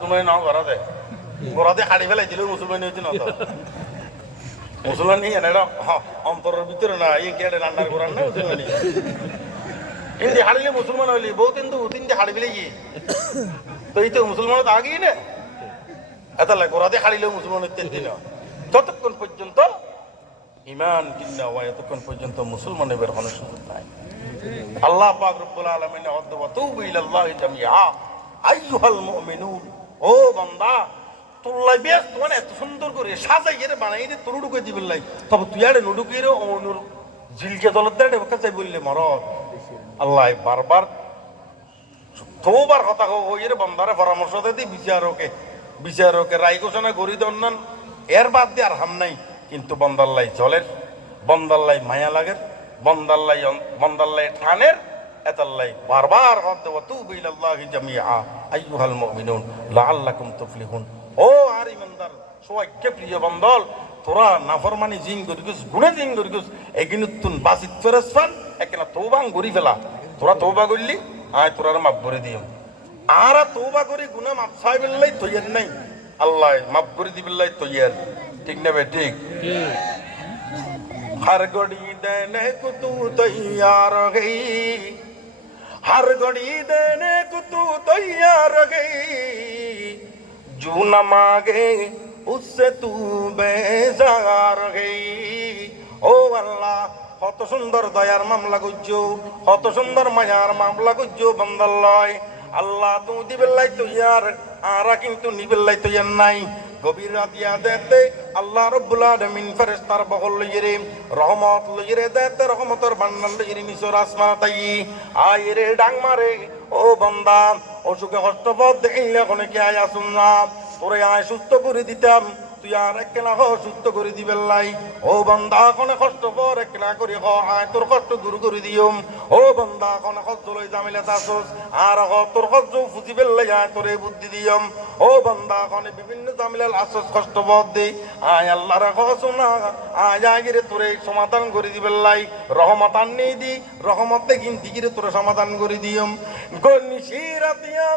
মুসলমান নাও ঘরাতে ঘরাতে হাড়ি ফেলাই দিলেও মুসলমান হইতে না তো মুসলমান নিয়ে না অন্তরের ভিতরে না এই কেটে রান্নার করার না মুসলমান হিন্দি হাড়িলে মুসলমান হইলি বউ কিন্তু তিনটে হাড়ি ফেলে গিয়ে তো এই তো মুসলমান তো আগেই না এত লাগে ঘরাতে হাড়িলেও মুসলমান হইতে দিন যতক্ষণ পর্যন্ত ইমান কিনা হয় এতক্ষণ পর্যন্ত মুসলমানের বের হওয়ার সুযোগ নাই। আল্লাহ পাক রব্বুল আলামিন ওয়াতুবু ইলাল্লাহি জামিআ আইয়ুহাল মুমিনুন, ও বান্দা তোল্লাই বেশ তোমার এত সুন্দর করে সাজাই এর বানাই রে তোর ঢুকে দিবেন লাই তবে তুই আরে নুডুকে রে অনুর জিলকে দলত দেড়ে কাছে বললে মর আল্লাহ বারবার তোবার কথা হই রে বান্দারে পরামর্শ দেই বিচারকে রায় ঘোষণা করি দন্নান এর বাদ দিয়ে আর হাম নাই। কিন্তু বন্দাল্লাই জলের বন্দাল্লাই মায়া লাগের বন্দাল্লাই টানের এতাল্লাই বারবার ওয়াতুবু ইলাল্লাহি জামিআ আইয়ুহাল মুমিনুন লাআল্লাকুম তুফলিহুন। ও আর ইমানদার সবাইকে প্রিয় বন্দল তোরা নাফরমানি জিন গরিগুস গুণে জিন গরিগুস এগিনুত তুন বাসিত ফেরেসফান একনা তওবা গরি ফেলা তোরা তওবা করলি আয় তোরার মাফ করে দিও আর তওবা করি গুনাহ মাফ চাই বিল্লাই তৈয়ার নাই আল্লাহ মাফ করে দিবিল্লাই তৈয়ার ঠিক না বে ঠিক हर घड़ी देने को तू तैयार गई हर घड़ी देने को तू तैयार गई जो न मांगे उससे तू बेजार गई। ও আল্লাহ কত সুন্দর দয়ার মামলা গুজ্জো কত সুন্দর মায়ার মামলা গুজ্জো বান্দাল্লাহ আল্লাহ তুই দিবিল্লাই তৈয়ার আরা কিন্তু নিবিল্লাই তৈয়ার নাই। গভীর রাতিয়া দেতে আল্লাহ রব্বুল আলামিন ফেরেশতার বহল লইরে রহমত লইরে দেতে রহমতের বান্নাল লইরে নিচর আসমান তাই আইরে ডাং মারে ও বান্দা অসুখে কষ্ট পথ দেখিলে কোনে কি আয় আসুন না তোরে আয় সুস্থ করে দিতাম তুই আর একলা সুস্থ করে দিবেন লাই। ও বান্দা কোনে কষ্ট পর একলা করি আয় তোর কষ্ট দূর করে দিয়ম। ও বান্দা কোনে কষ্ট লই জামিলে তাসস আর তোর কষ্ট ফুজিবেল লাই আয় তোরে বুদ্ধি দিয়ম। ও বান্দা কোনে বিভিন্ন জামিলাল আসস কষ্ট পথ দে আয় আল্লাহর কসনা আয় আগিরে তোরে সমাধান করে দিবেন লাই। রহমত আননি দি রহমতে গিনতি গিরে তোরে সমাধান করে দিয়ম। গনিশিরাতিয়া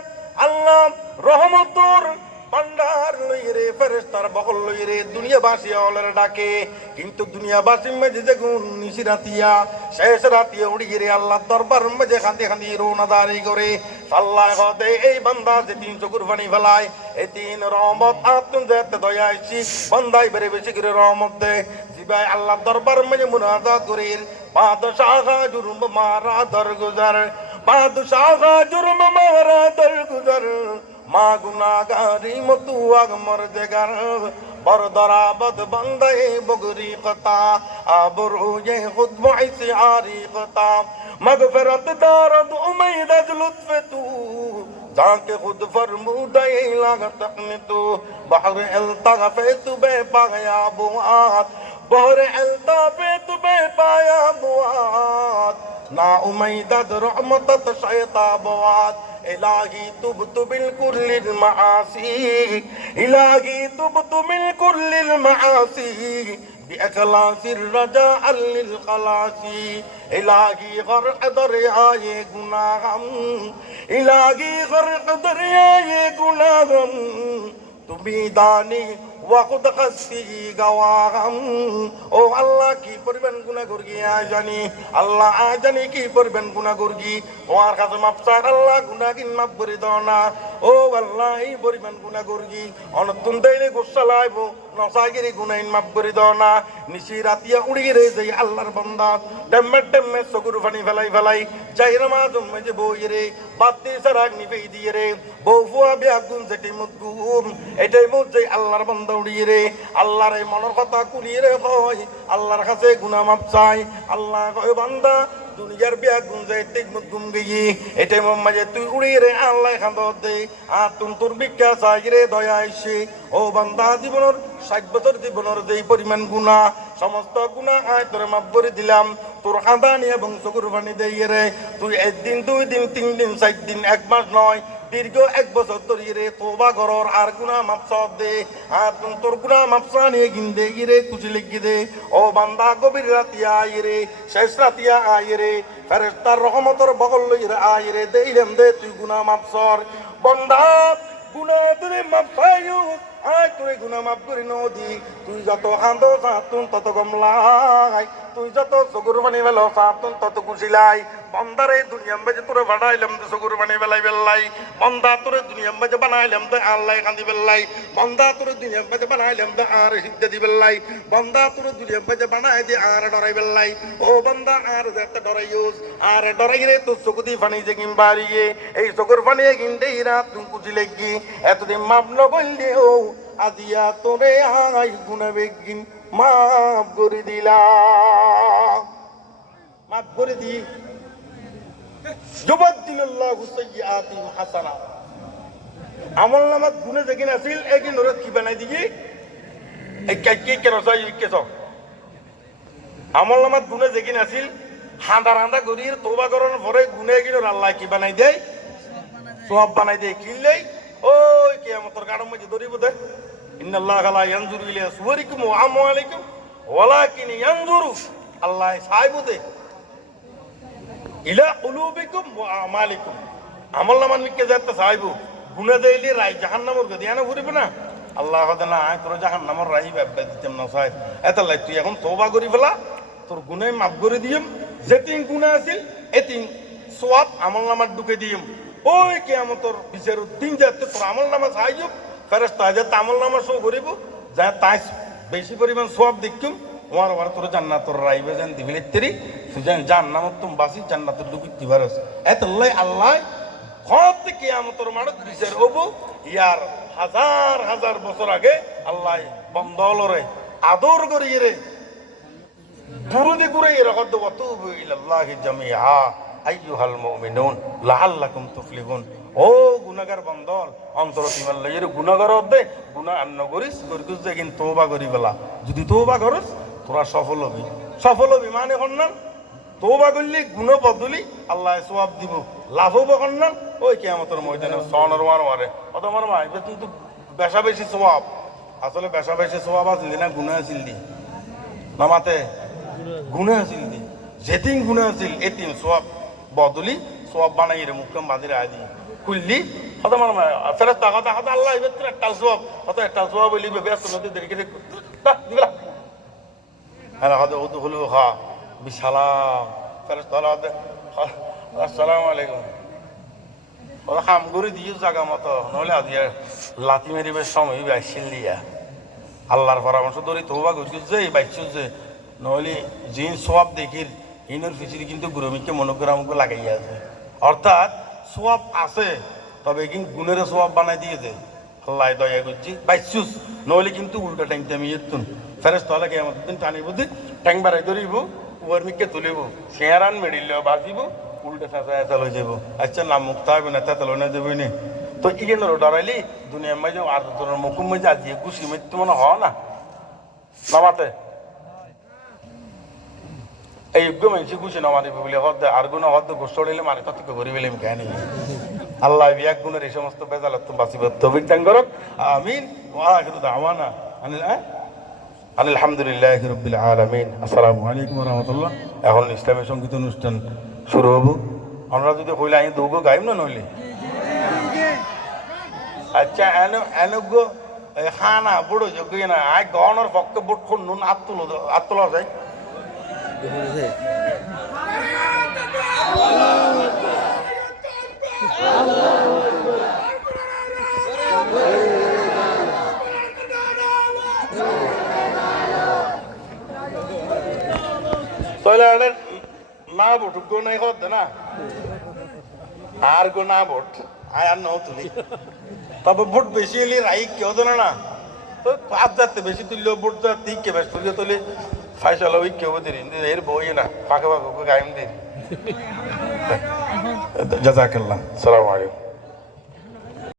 আল্লাহ রহমতর ভান্ডার লইরে ফেরেশতার বকল লইরে দুনিয়াবাসী অলর ডাকে কিন্তু দুনিয়াবাসী মধ্যে যে গুণ নিশিরাতিয়া শেষ রাতিয়া উড়িয়ে আল্লাহ দরবার মধ্যে খান্দি খান্দি রোনাদারি করে আল্লাহ হদে এই বান্দা যে তিন চকুর পানি ফেলায় এই তিন রহমত আতুন যেতে দয়া আইছি বান্দাই বেড়ে বেশি করে রহমত দে জিবাই আল্লাহ দরবার মধ্যে মুনাজাত করে বাদশাহ জুরম মারা দরগুজার বাদশাহ জুরম মারা দরগুজার মা গুনাগারি মতু আগ মর দেগার বরদরা বদ বন্দে বগরি কতা আবরু ये खुद मुइस आरी कता मगफरत दारद उम्मीद लुत्फ तू जाके खुद फरमूदे लागत तू बहर अल्तगफे तू बे पाया बुआत बहर अल्तफे तू बे पाया बुआत ना उम्मीद रहमत शैता बुआत इलाही तुबतु बिलकुल्लिल मासी इलाही तुबतु बिलकुल्लिल मासी बिअखलासिर रजाअल लिल खलासी इलाही गर्क दरियाए गुनाहम इलाही गर्क दरियाए गुनाहम তুমি দানি ওয়াকুদ খাসি গাওয়াম। ও আল্লাহ কি পরিমাণ গুনাহ করগি জানি আল্লাহ জানি কি পরিমাণ গুনাহ করগি তোমার কাছে মাফ চাই আল্লাহ গুনাহ কিন মাফ করে দাও না। ও আল্লাহ এই পরিমাণ গুনাহ করগি অনতুন দেইলে গোসা লাইবো নসাগিরি গুনাহ মাফ করে দাও না। নিশি রাতিয়া উড়িয়ে রে যাই আল্লাহর বান্দা ডেম্মে সগুর পানি ফেলাই যাইরা মা জম্মে যে বই রে বাতি সারাগ নিভে দিয়ে রে বউ ফুয়া বিয়াগুন যেটি মুদগুম এটাই মুজে আল্লাহর বান্দা উড়িয়ে রে আল্লাহর এই মনের কথা কুলিয়ে রে হয় আল্লাহর কাছে গুনাহ মাফ চাই। আল্লাহ কয় বান্দা দুনিয়ার বিয়া গুঞ্জাই তেজ মুদগুম গিয়ে এটাই মাঝে তুই উড়িয়ে রে আল্লাহ খান্দ দে আর তুম তোর ভিক্ষা চাই রে দয়া আইসে। ও বান্দা জীবনের 60 বছর জীবনের যেই পরিমাণ গুনাহ সমস্ত গুনাহ আয় তোরে মাফ করে দিলাম তোর খাদানি এবং চকুর পানি দিয়ে রে তুই একদিন 2 দিন 3 দিন 4 দিন 1 মাস নয় দীর্ঘ 1 বছর ধরে রে তোবা করর আর গুনাহ মাফ সব দে আর তোর গুনাহ মাফ সানি গিন্দে গিরে কুচি লিখি দে। ও বান্দা গভীর রাতিয়া আয় রে শেষ রাতিয়া আয় রে ফেরেশতার রহমতের বগল লইরে আয় রে দেইলাম দে তুই গুনাহ মাফ সর বান্দা গুনাহ মাপ পাইও আয় তুই গুনা মাপ করি নদী তুই যত হাঁদ সাতুন তত গমলাই তুই যত চকুর পানি বেল সাতুন তত কুশিলাই বন্দারে দুনিয়াম বাজে তোরে ভাড়াইলাম তো চকুর পানি বেলাই বেল্লাই বন্দা তোরে দুনিয়াম বাজে বানাইলাম তো আল্লাহ কান্দি বেল্লাই বন্দা তোরে দুনিয়াম বাজে বানাইলাম তো আর সিদ্ধা দি বেল্লাই বন্দা তোরে দুনিয়াম বাজে বানাই দি আর ডরাই বেল্লাই ও বন্দা আর যেতে ডরাইউস আর ডরাই রে তো চকু দি পানি যে কিম বাড়িয়ে এই চকুর পানি কিনতেই রাত তুই কুচি লেগি এতদিন মাপ নগল্লে ও আজিয়া তোরে আই গুনা বেগিন মাপ করে দিলাম মাপ করে দি যুবাদ্দিলুল্লাহু সাইয়্যাতিহিম হাসানা আমল নামাত গুনাহ যেগিন আছিল এগিন ওরে কি বানাই দিই এই কাকি কেন চাই কেছ আমল নামাত গুনাহ যেগিন আছিল হাঁদা রান্দা গরির তওবা করার পরে গুনাহ এগিন আল্লাহ কি বানাই দেয় সওয়াব বানাই দেয় কিনলেই ওই কিয়ামতের গাড়র মধ্যে ধরিব দে ইন্নাল্লাহা লা ইয়ানজুরু ইলা সুওয়ারিকুম ওয়া আমওয়ালিকুম ওয়ালাকিন ইয়ানজুরু আল্লাহ সাইবু দে ইলা কুলুবিকুম ওয়া আমালিকুম আমল নামান মিকে যাতে সাইবু গুনাহ দেইলি রাই জাহান্নামের গদিয়ানা ঘুরিব না আল্লাহ কদে না আয় তোর জাহান্নামের রাই বাবা দিতেম না সাই এত লাই তুই এখন তওবা করি ফেলা তোর গুনাহ মাফ করে দিম যেতিন গুনাহ আছিল এতিন সওয়াব আমল নামাত ঢুকে দিম ওই কিয়ামতের বিচার দিন যাতে তোর আমল নামা সাইব ফেরেশতা যাতে আমল নামা শো করিব যা তাই বেশি পরিমাণ সওয়াব দেখুম ওয়ার ওয়ার তোর জান্নাতর রাইবে জান দিবিলে তেরি তুই জান জান্নাত তুম বাসি জান্নাতের ঢুকি দিবারস এতলাই আল্লাহ কত কিয়ামতের মাঠ বিচার হবো ইয়ার হাজার হাজার বছর আগে আল্লাহ বন্দলরে আদর করিয়ে রে দুরুদি করে এরকম ওয়াতুবু ইলাল্লাহি জামিআ আইয়ুহাল মুমিনুন লাআল্লাকুম তুফলিহুন ও গুনাহগার বন্দল অন্তর তিমাল্লাইয়ের গুনাহগার দে গুনাহ আন্ন করিস করিস যে কিন্তু তওবা করি বেলা যদি তওবা করস তোরা সফল হবি মানে হন্নান তওবা করলি গুনাহ বদলি আল্লাহ সওয়াব দিব লাভ হবো হন্নান ওই কিয়ামতের ময়দানে সনর মারে অতমার মা এটা কিন্তু বেশা বেশি সওয়াব আসলে বেশা বেশি সওয়াব আছিল না গুনাহ আছিল দি নামাতে গুনাহ আছিল দি যেতিন গুনাহ আছিল এতিন সওয়াব বদলি সওয়াব বানাই রে মুকম বাদিরে আদি কুল্লি অতমার মা ফেরেশতা কথা কথা আল্লাহ ইবেত্র একটা সওয়াব অত একটা সওয়াব হইলি ব্যস্ত নদী দেরি করে দিলা হ্যাঁ হয়তো উদুখুলু হা বিশালাম ফেরেশতা আসসালামু আলাইকুম ওরা কাম করে দিও জায়গা মতো নহলে আজ লাথি মেরিবে সময় বাইছিল দিয়া আল্লাহর পরামর্শ ধরে তওবা করছিস যে বাইছিস যে নহলে জিন সওয়াব দেখির ইনর ফিচির কিন্তু গুরমিকে মনোগ্রামকে লাগাইয়া আছে অর্থাৎ সওয়াব আছে তবে কিন্তু গুণের সওয়াব বানাই দিয়েছে আল্লাহ দয়া করছি বাইছিস নহলে কিন্তু উল্টা ট্যাংটা মিয়েতুন ফেরেশতা লাগে আমাদের দিন টানিব দি ট্যাং বাড়াই ধরিব ওয়ারমিকে তুলিব শেয়ারান মেডিল বাজিব উল্টে ফেঁসা এসা লই যাব আচ্ছা নাম মুক্ত হবে না তেতাল না যাবই নি তো ইগেন ডরাইলি দুনিয়ার মাঝে আর তোর মুকুম মাঝে আজিয়ে খুশি মৃত্যু মনে হ না নামাতে এই যোগ্য মানুষ খুশি নামাতে বলে হদ আর গুণ হদ গোষ্ঠ হইলে মানে তত করি বলে আমি কেন আল্লাহ বিয়াক গুণের এই সমস্ত বেজালত বাঁচিব তৌফিক দান করুক আমিন ওয়া আখিরু দাওয়ানা আলহামদুলিল্লাহি রাব্বিল আলামিন আসসালামু আলাইকুম ওয়া রাহমাতুল্লাহ এখন ইসলামী সঙ্গীত অনুষ্ঠান শুরু হবো আমরা যদি কইলে আমি দৌগো গাইম না নইলে আচ্ছা এনগ খানা বড় যোগ্য না আয় গহনের পক্ষে বুট খুন নুন আত্মলা যায় তাহলে না ভোট গো নাই হদ না আর গো না ভোট আর নাও তুলি তবে ভোট বেশি হলে রাই কেউ জানে না তো পাঁচ যাতে বেশি তুললেও ভোট যাতে কে বেশ তুলিয়ে তুলে ফাইসাল ওই কেউ দিন এর বই না ফাঁকে ফাঁকে গাইম দিন জাজাকাল্লাহ আসসালামু আলাইকুম